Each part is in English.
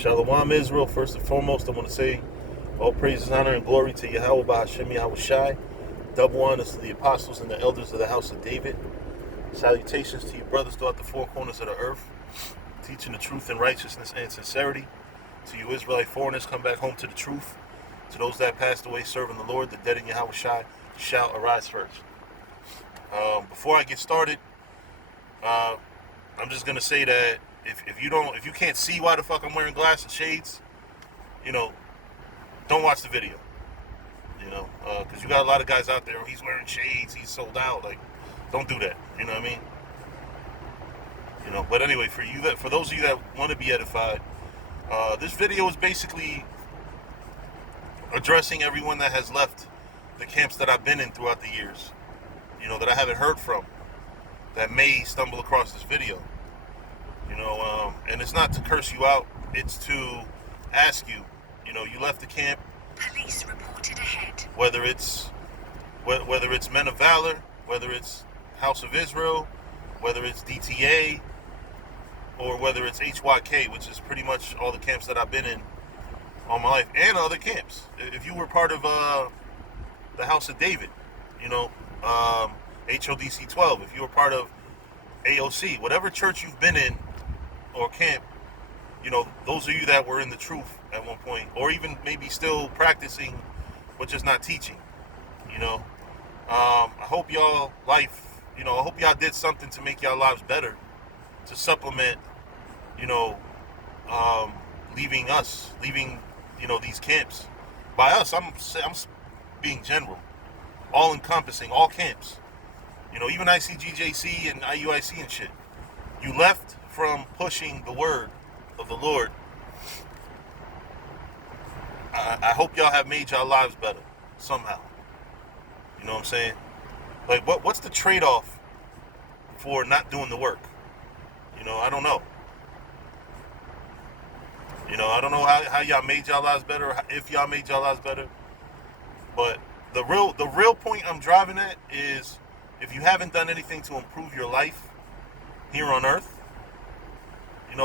Shalom Israel. First and foremost, I want to say all praises, honor, and glory to Yahweh Ba'Hashem Yahweh Shai. Double honors to the apostles and the elders of the house of David. Salutations to you brothers throughout the four corners of the earth, teaching the truth and righteousness and sincerity. To you Israelite foreigners, come back home to the truth. To those that passed away serving the Lord, the dead in Yahweh Shai shall arise first. Before I get started, I'm just gonna say that if you can't see why the fuck I'm wearing glasses, shades, don't watch the video. Because you got a lot of guys out there. He's wearing shades. He's sold out. Like, don't do that. You know what I mean? But anyway, for those of you that want to be edified, this video is basically addressing everyone that has left the camps that I've been in throughout the years. That I haven't heard from, that may stumble across this video. And it's not to curse you out. It's to ask you. You left the camp. Police reported ahead. Whether it's Men of Valor, whether it's House of Israel, whether it's DTA, or whether it's HYK, which is pretty much all the camps that I've been in all my life, and other camps. If you were part of the House of David, HODC 12, if you were part of AOC, whatever church you've been in or camp, those of you that were in the truth at one point, or even maybe still practicing, but just not teaching, I hope y'all life, I hope y'all did something to make y'all lives better, to supplement, leaving these camps. By us, I'm being general, all encompassing, all camps, even ICGJC and IUIC and shit. You left from pushing the word of the Lord. I hope y'all have made y'all lives better somehow. You know what I'm saying? Like, what's the trade-off for not doing the work? I don't know. I don't know how y'all made y'all lives better, or if y'all made y'all lives better. But the real point I'm driving at is, if you haven't done anything to improve your life here on earth,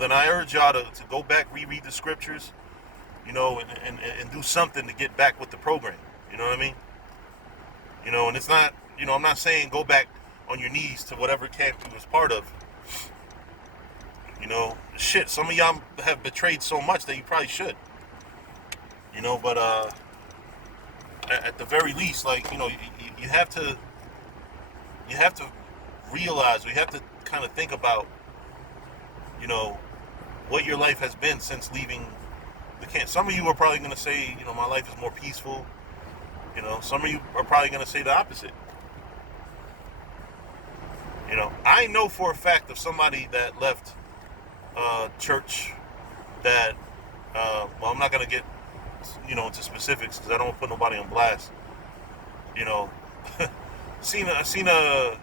then I urge y'all to go back, reread the scriptures, and do something to get back with the program. You know what I mean? And it's not, I'm not saying go back on your knees to whatever camp you was part of. Shit, some of y'all have betrayed so much that you probably should. But at the very least, like, you have to realize, we have to kind of think about, what your life has been since leaving the camp. Some of you are probably going to say, my life is more peaceful. Some of you are probably going to say the opposite. I know for a fact of somebody that left church that, well, I'm not going to get, into specifics because I don't want to put nobody on blast. Seen a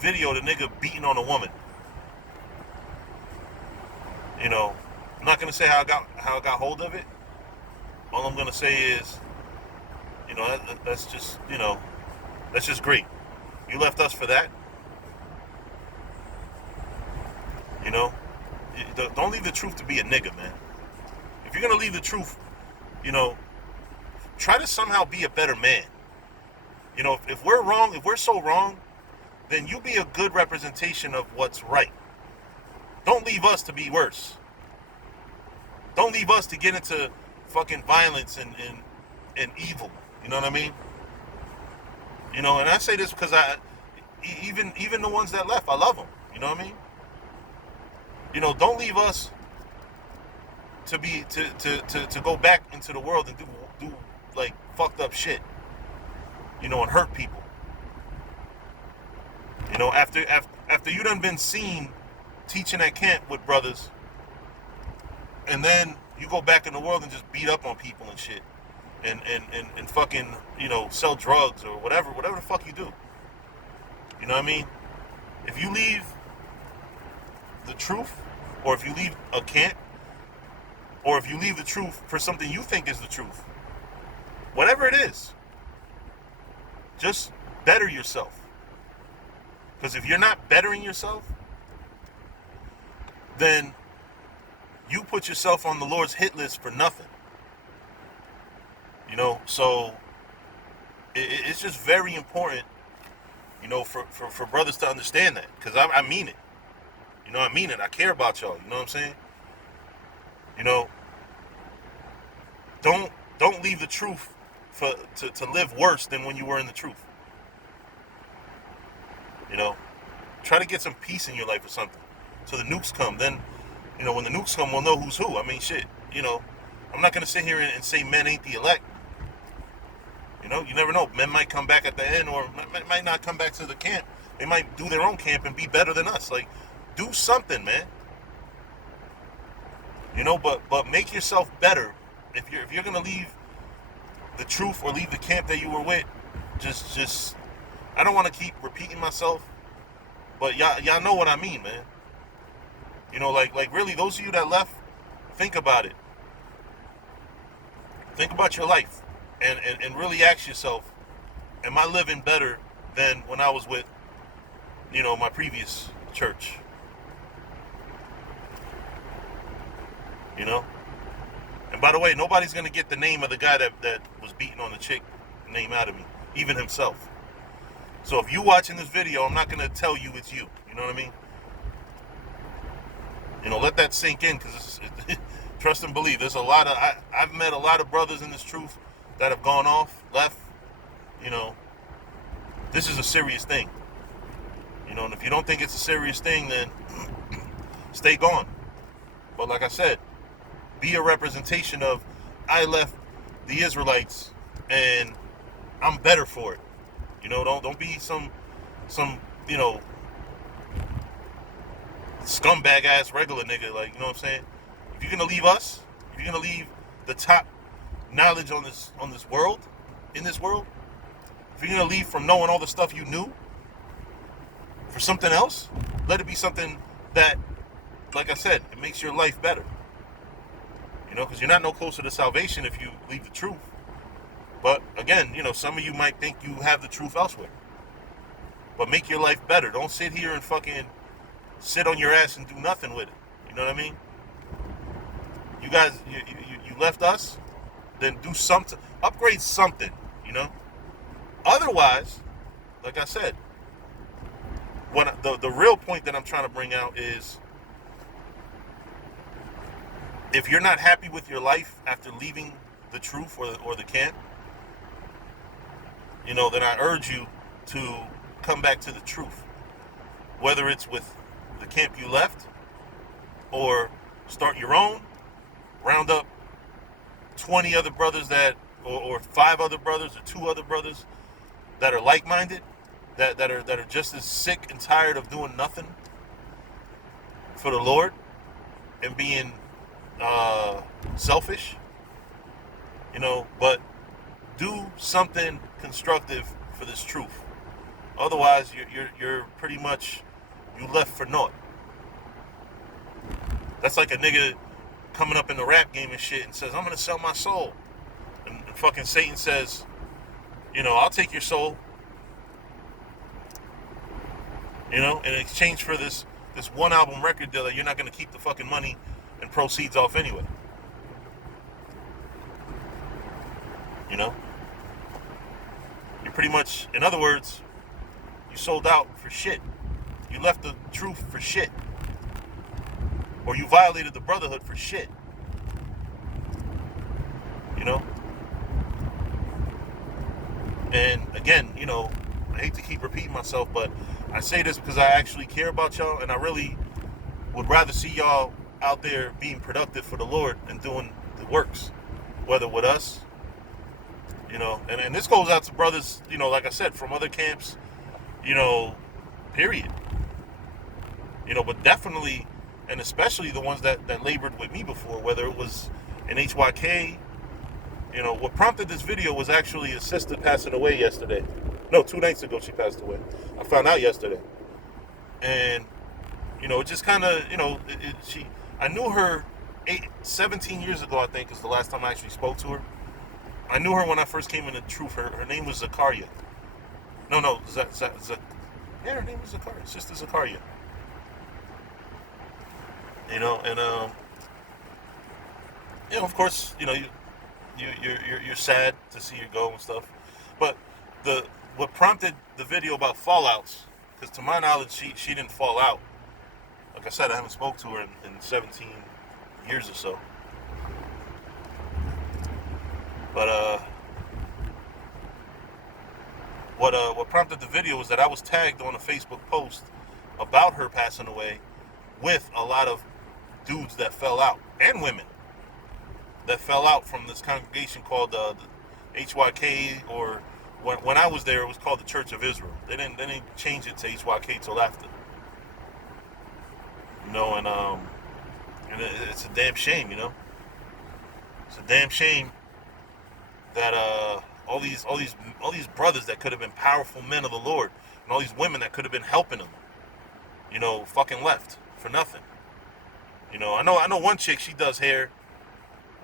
video of the nigga beating on a woman. I'm not gonna say how I got hold of it. All I'm gonna say is, that's just great. You left us for that. Don't leave the truth to be a nigga, man. If you're gonna leave the truth, try to somehow be a better man. If we're wrong, if we're so wrong, then you be a good representation of what's right. Don't leave us to be worse. Don't leave us to get into fucking violence and evil. You know what I mean? And I say this because even the ones that left, I love them. You know what I mean? Don't leave us to be to go back into the world and do like fucked up shit. And hurt people. After you done been seen teaching at camp with brothers, and then you go back in the world and just beat up on people and shit, and fucking, sell drugs or whatever the fuck you do. You know what I mean? If you leave the truth, or if you leave a camp, or if you leave the truth for something you think is the truth, whatever it is, just better yourself. Because if you're not bettering yourself, then you put yourself on the Lord's hit list for nothing. You know, so it's just very important, you know, for brothers to understand that, because I mean it. You know, I mean it. I care about y'all. You know what I'm saying? You know, don't leave the truth to live worse than when you were in the truth. You know, try to get some peace in your life or something. So the nukes come, then, you know, when the nukes come, we'll know who's who. I mean, shit. You know, I'm not gonna sit here and say men ain't the elect. You know, you never know. Men might come back at the end, or might not come back to the camp. They might do their own camp and be better than us. Like, do something, man. You know, but make yourself better. If you're gonna leave the truth or leave the camp that you were with, just I don't want to keep repeating myself, but y'all know what I mean, man. You know, like really, those of you that left, think about it. Think about your life, and really ask yourself, am I living better than when I was with, you know, my previous church? You know? And by the way, nobody's going to get the name of the guy that was beating on the chick name out of me, even himself. So if you watching this video, I'm not going to tell you it's you. You know what I mean? You know, let that sink in, because trust and believe. There's a lot of, I've met a lot of brothers in this truth that have gone off, left. You know, this is a serious thing. You know, and if you don't think it's a serious thing, then stay gone. But like I said, be a representation of, I left the Israelites and I'm better for it. You know, don't be some you know, scumbag ass regular nigga. Like, you know what I'm saying? If you're gonna leave us, if you're gonna leave the top knowledge on this world, in this world, if you're gonna leave from knowing all the stuff you knew for something else, let it be something that, like I said, it makes your life better. You know, because you're not no closer to salvation if you leave the truth. But again, you know, some of you might think you have the truth elsewhere. But make your life better. Don't sit here and fucking sit on your ass and do nothing with it. You know what I mean? You guys, you left us, then do something. Upgrade something, you know? Otherwise, like I said, what the real point that I'm trying to bring out is, if you're not happy with your life after leaving the truth or the camp, you know, then I urge you to come back to the truth. Whether it's with the camp you left, or start your own, round up 20 other brothers or 5 other brothers or 2 other brothers that are like-minded, that are just as sick and tired of doing nothing for the Lord and being selfish, you know, but do something constructive for this truth. Otherwise, you're pretty much, you left for naught. That's like a nigga coming up in the rap game and shit and says, I'm gonna sell my soul, and fucking Satan says, you know, I'll take your soul, you know, in exchange for this one album record deal that you're not gonna keep the fucking money and proceeds off anyway. You know, you pretty much, in other words, you sold out for shit. You left the truth for shit. Or you violated the brotherhood for shit. You know? And again, you know, I hate to keep repeating myself, but I say this because I actually care about y'all, and I really would rather see y'all out there being productive for the Lord and doing the works, whether with us, you know, and this goes out to brothers, you know, like I said, from other camps, you know, period. You know, but definitely, and especially the ones that labored with me before, whether it was in HYK, you know, what prompted this video was actually a sister passing away yesterday. No, 2 nights ago she passed away. I found out yesterday. And, you know, it just kind of, you know, I knew her 17 years ago, I think, is the last time I actually spoke to her. I knew her when I first came into truth. Her name was Zakaria. No, yeah, her name was Zakaria. Sister Zakaria. You know, and you know, of course, you know, you're sad to see her go and stuff. But the what prompted the video about fallouts, because to my knowledge, she didn't fall out. Like I said, I haven't spoke to her in 17 years or so. But what prompted the video was that I was tagged on a Facebook post about her passing away with a lot of dudes that fell out and women that fell out from this congregation called the HYK, or when I was there, it was called the Church of Israel. They didn't change it to HYK till after, you know, and it's a damn shame, you know. It's a damn shame that all these brothers that could have been powerful men of the Lord, and all these women that could have been helping them, you know, fucking left for nothing. You know, I know one chick, she does hair.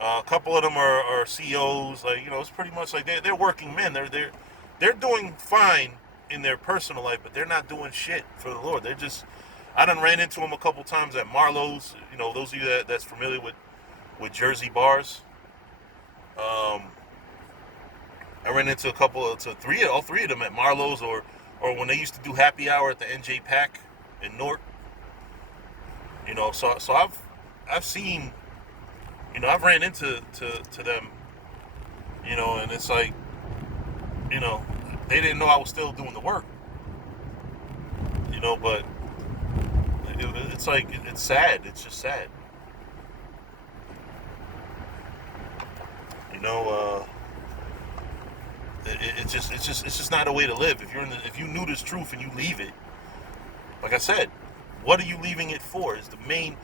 A couple of them are CEOs. Like, you know, it's pretty much like they're working men. They're doing fine in their personal life, but they're not doing shit for the Lord. They're just, I done ran into them a couple times at Marlowe's. You know, those of you that's familiar with Jersey bars. I ran into all three of them at Marlowe's, or when they used to do happy hour at the NJ Pack in Newark. You know, so I've seen, you know, I've ran into to them, you know, and it's like, you know, they didn't know I was still doing the work, you know, but it's like, it's sad. It's just sad, you know. It's just not a way to live. If you knew this truth and you leave it, like I said, what are you leaving it for? Is the main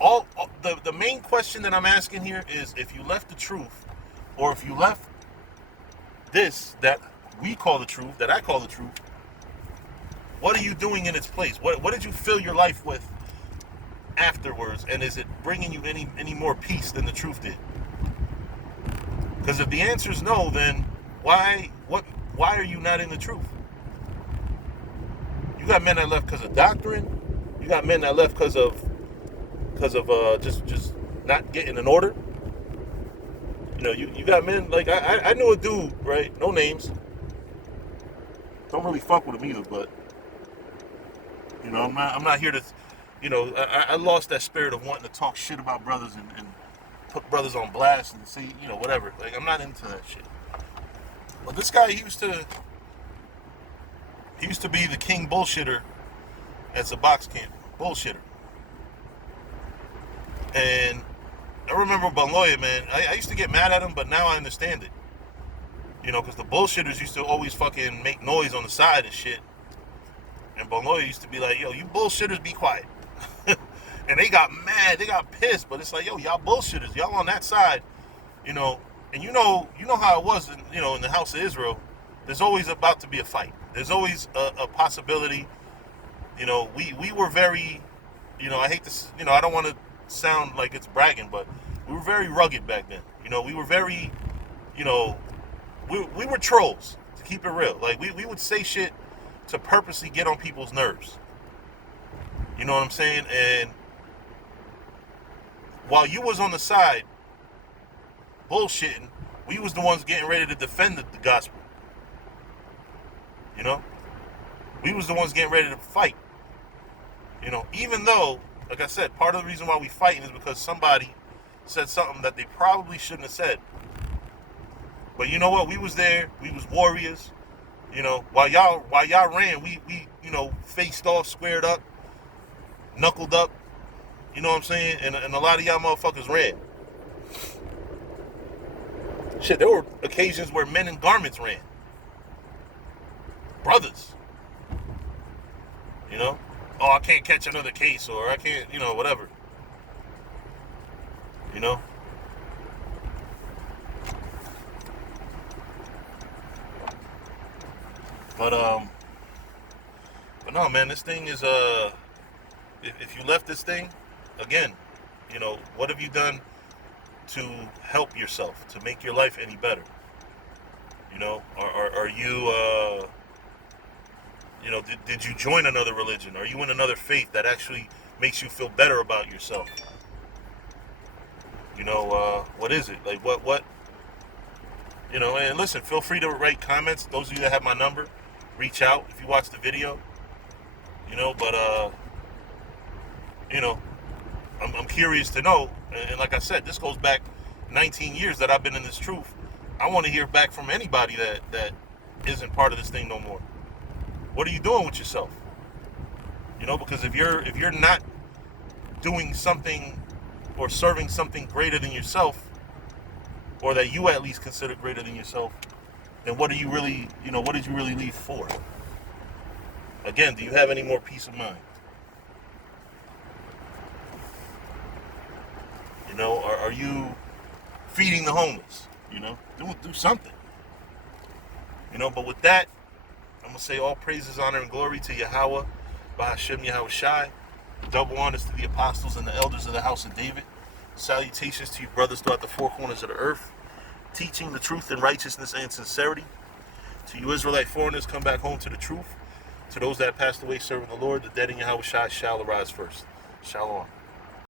the main question that I'm asking here is, if you left the truth, or if you left this that we call the truth, that I call the truth, what are you doing in its place? What did you fill your life with afterwards, and is it bringing you any more peace than the truth did? Because if the answer is no, then why are you not in the truth? You got men that left because of doctrine. You got men that left because of just not getting an order. You know, you got men like I knew a dude, right? No names. Don't really fuck with him either, but you know, I'm not here to, you know, I lost that spirit of wanting to talk shit about brothers and put brothers on blast and see, you know, whatever. Like, I'm not into that shit. But this guy, he used to be the king bullshitter at the box camp. Bullshitter. And I remember Banloya, man. I used to get mad at him, but now I understand it. You know, because the bullshitters used to always fucking make noise on the side and shit. And Banloya used to be like, yo, you bullshitters, be quiet. And they got mad, they got pissed, but it's like, yo, y'all bullshitters, y'all on that side, you know. And you know how it was, in the house of Israel. There's always about to be a fight. There's always a possibility. You know, we were very, you know, I hate this, you know, I don't want to sound like it's bragging, but we were very rugged back then. You know, we were very, you know, we were trolls, to keep it real. Like, we would say shit to purposely get on people's nerves. You know what I'm saying? And while you was on the side bullshitting, we was the ones getting ready to defend the gospel. You know? We was the ones getting ready to fight. You know, even though, like I said, part of the reason why we fighting is because somebody said something that they probably shouldn't have said. But you know what? We was there. We was warriors. You know, while y'all ran, we you know, faced off, squared up, knuckled up. You know what I'm saying? And a lot of y'all motherfuckers ran. Shit, there were occasions where men in garments ran. Brothers. You know? Oh, I can't catch another case, or I can't, you know, whatever. You know? But no, man, this thing is, if you left this thing, again, you know, what have you done to help yourself, to make your life any better? You know, are you, you know, did you join another religion? Are you in another faith that actually makes you feel better about yourself? What is it? Like, what, and listen, feel free to write comments. Those of you that have my number, reach out if you watch the video, but, I'm curious to know. And like I said, this goes back 19 years that I've been in this truth. I want to hear back from anybody that isn't part of this thing no more. What are you doing with yourself? Because if you're not doing something or serving something greater than yourself, or that you at least consider greater than yourself, then what are you really, what did you really leave for? Again, do you have any more peace of mind? Are you feeding the homeless? Do something. But with that, I'm going to say all praises, honor, and glory to Yahweh, Bahashem Yahweh Shai. Double honors to the apostles and the elders of the house of David. Salutations to you brothers throughout the four corners of the earth, teaching the truth in righteousness and sincerity. To you Israelite foreigners, come back home to the truth. To those that passed away serving the Lord, the dead in Yahweh Shai shall arise first. Shalom.